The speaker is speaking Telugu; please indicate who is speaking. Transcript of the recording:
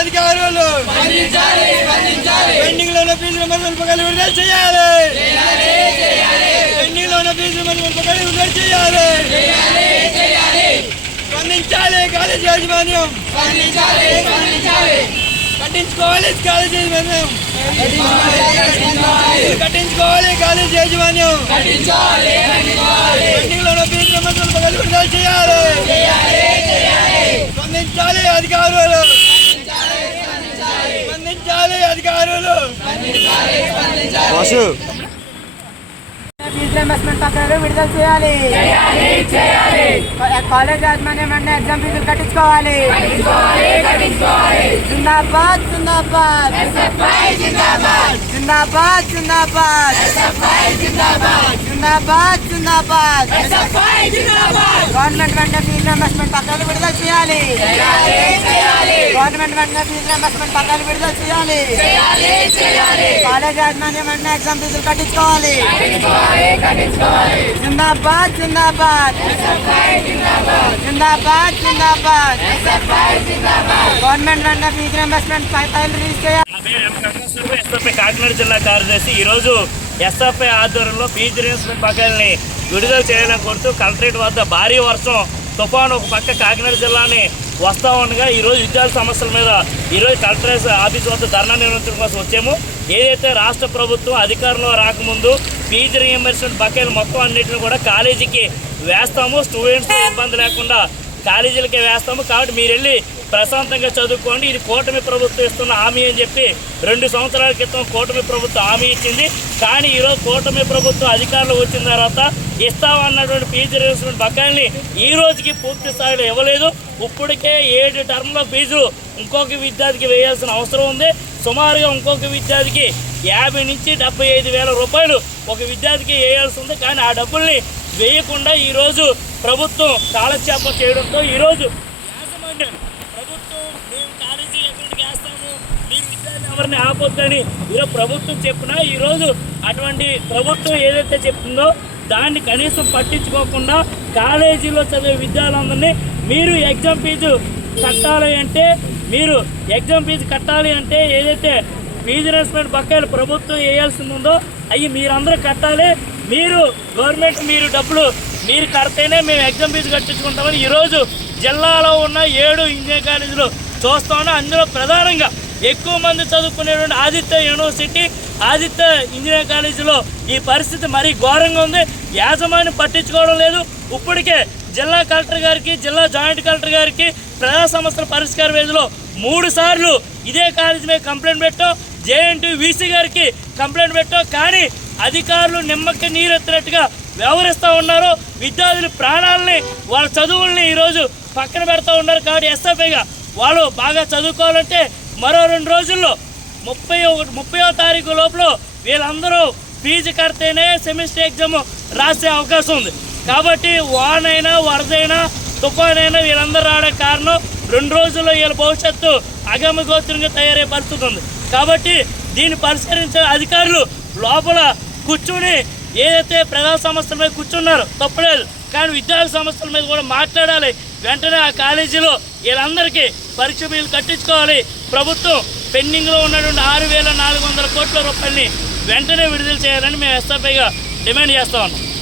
Speaker 1: అధికారులు పెండింగ్ లో ఉన్న ఫీజుల మధ్య విడుదల చేయాలి. పెండింగ్ లో ఉన్న ఫీజుల మధ్య విడుదల చేయాలి. స్పందించాలి కాలేజీ యాజమాన్యం. కట్టించుకోవాలి కాలేజీ యాజమాన్యం. కట్టించుకోవాలి కాలేజీ యాజమాన్యం. పెండింగ్ లో ఉన్న ఫీజుల మధ్య విడుదల చేయాలి. స్పందించాలి అధికారులు. స్పందించాలి అధికారులు.
Speaker 2: ఫీజు రీయింబర్స్మెంట్ పత్రాలు విడుదల చేయాలి. కాలేజ్ యాజమాన్యం వెంటనే ఎగ్జామ్ ఫీజులు కట్టించుకోవాలి. జిందాబాద్ జిందాబాద్ జిందాబాద్ జిందాబాద్ జిందాబాద్ జిందాబాద్ గవర్నమెంట్ వెంటనే ఫీజు రీయింబర్స్మెంట్ పత్రాలు విడుదల చేయాలి. గవర్నమెంట్ వెంటనే ఫీజు రీయింబర్స్మెంట్ పత్రాలు విడుదల చేయాలి. కాలేజ్ యాజమాన్యం వెంటనే ఎగ్జామ్ ఫీజులు కట్టించుకోవాలి. జిందాబాద్ జిందాబాద్ జిందాబాద్ జిందాబాద్ గవర్నమెంట్ వెంటనే ఫీజు రీయింబర్స్మెంట్ పత్రాలు రిలీజ్ చేయాలి.
Speaker 3: ఎస్ఎఫ్ఐ కాకినాడ జిల్లా కార్యదర్శి ఈరోజు ఎస్ఎఫ్ఐ ఆధ్వర్యంలో ఫీజు రీయింబర్స్మెంట్ బకాయిల్ని విడుదల చేయాలని కోరుతూ కలెక్టరేట్ వద్ద భారీ వర్షం తుఫాను ఒక పక్క కాకినాడ జిల్లాని వస్తూ ఉండగా ఈరోజు విద్యార్థి సమస్యల మీద ఈరోజు కలెక్టరేట్ ఆఫీస్ వద్ద ధర్నా నిర్వహించడం కోసం వచ్చాము. ఏదైతే రాష్ట్ర ప్రభుత్వం అధికారంలో రాకముందు ఫీజు రీయింబర్స్మెంట్ బకాయిలు మొత్తం అన్నింటిని కూడా కాలేజీకి వేస్తాము, స్టూడెంట్స్ ఇబ్బంది లేకుండా కాలేజీలకే వేస్తాము, కాబట్టి మీరు వెళ్ళి ప్రశాంతంగా చదువుకోండి, ఇది కూటమి ప్రభుత్వం ఇస్తున్న హామీ అని చెప్పి 2 సంవత్సరాల క్రితం కూటమి ప్రభుత్వం హామీ ఇచ్చింది. కానీ ఈరోజు కూటమి ప్రభుత్వం అధికారంలో వచ్చిన తర్వాత ఇస్తామన్నటువంటి ఫీజు రీయింబర్స్మెంట్ బకాయిల్ని ఈ రోజుకి పూర్తి స్థాయిలో ఇవ్వలేదు. ఇప్పటికే 7 టర్మ్ల ఫీజులు ఇంకొక విద్యార్థికి వేయాల్సిన అవసరం ఉంది. సుమారుగా ఇంకొక విద్యార్థికి 50 నుంచి 75 వేల రూపాయలు ఒక విద్యార్థికి వేయాల్సి ఉంది. కానీ ఆ డబ్బుల్ని వేయకుండా ఈరోజు ప్రభుత్వం కాలక్షేపం చేయడంతో ఈరోజు యాజమాన్యం ప్రభుత్వం మేము కాలేజీ అకౌంట్కి వేస్తాము, మీరు విద్యార్థి ఎవరిని ఆపొద్దని ఈరోజు ప్రభుత్వం చెప్పినా ఈరోజు అటువంటి ప్రభుత్వం ఏదైతే చెప్తుందో దాన్ని కనీసం పట్టించుకోకుండా కాలేజీలో చదివే విద్యార్థులందరినీ మీరు ఎగ్జామ్ ఫీజు కట్టాలి అంటే ఏదైతే ఫీజు రీయింబర్స్మెంట్ బకాయిలు ప్రభుత్వం వేయాల్సి ఉందో అవి మీరందరూ కట్టాలి. మీరు గవర్నమెంట్ మీరు డబ్బులు మీరు కడితేనే మేము ఎగ్జామ్ ఫీజు కట్టించుకుంటామని ఈరోజు జిల్లాలో ఉన్న 7 ఇంజనీరింగ్ కాలేజీలు చూస్తా ఉన్నా. అందులో ప్రధానంగా ఎక్కువ మంది చదువుకునేటువంటి ఆదిత్య యూనివర్సిటీ, ఆదిత్య ఇంజనీరింగ్ కాలేజీలో ఈ పరిస్థితి మరీ ఘోరంగా ఉంది. యాజమాన్యం పట్టించుకోవడం లేదు. ఇప్పటికే జిల్లా కలెక్టర్ గారికి, జిల్లా జాయింట్ కలెక్టర్ గారికి, ప్రజా సమస్యల పరిష్కార వేదిలో 3 సార్లు ఇదే కాలేజీ మీద కంప్లైంట్ పెట్టాం, జేఎన్టీ వీసీ గారికి కంప్లైంట్ పెట్టాం. కానీ అధికారులు నిమ్మకి నీరెత్తినట్టుగా వ్యవహరిస్తూ ఉన్నారు. విద్యార్థుల ప్రాణాలని వాళ్ళ చదువుల్ని ఈరోజు పక్కన పెడతా ఉన్నారు. కాబట్టి ఎస్ఎఫ్ఐగా వాళ్ళు బాగా చదువుకోవాలంటే మరో 2 రోజుల్లో 30వ తారీఖు లోపల వీళ్ళందరూ ఫీజు కడితేనే సెమిస్టర్ ఎగ్జామ్ రాసే అవకాశం ఉంది. కాబట్టి వానైనా వరదైనా తుఫానైనా వీళ్ళందరూ రావడానికి కారణం 2 రోజుల్లో వీళ్ళ భవిష్యత్తు అగమగోచరంగా తయారయ్యే పరిస్థితి ఉంది. కాబట్టి దీన్ని పరిష్కరించే అధికారులు లోపల కూర్చుని ఏదైతే ప్రజా సమస్యల మీద కూర్చున్నారో తప్పలేదు, కానీ విద్యార్థి సమస్యల మీద కూడా మాట్లాడాలి. వెంటనే ఆ కాలేజీలో వీళ్ళందరికీ పరీక్ష ఫీజులు కట్టించుకోవాలి. ప్రభుత్వం పెండింగ్లో ఉన్నటువంటి 6,400 కోట్ల రూపాయలని వెంటనే విడుదల చేయాలని మేము ఎస్ఎఫ్ఐగా డిమాండ్ చేస్తా ఉన్నాం.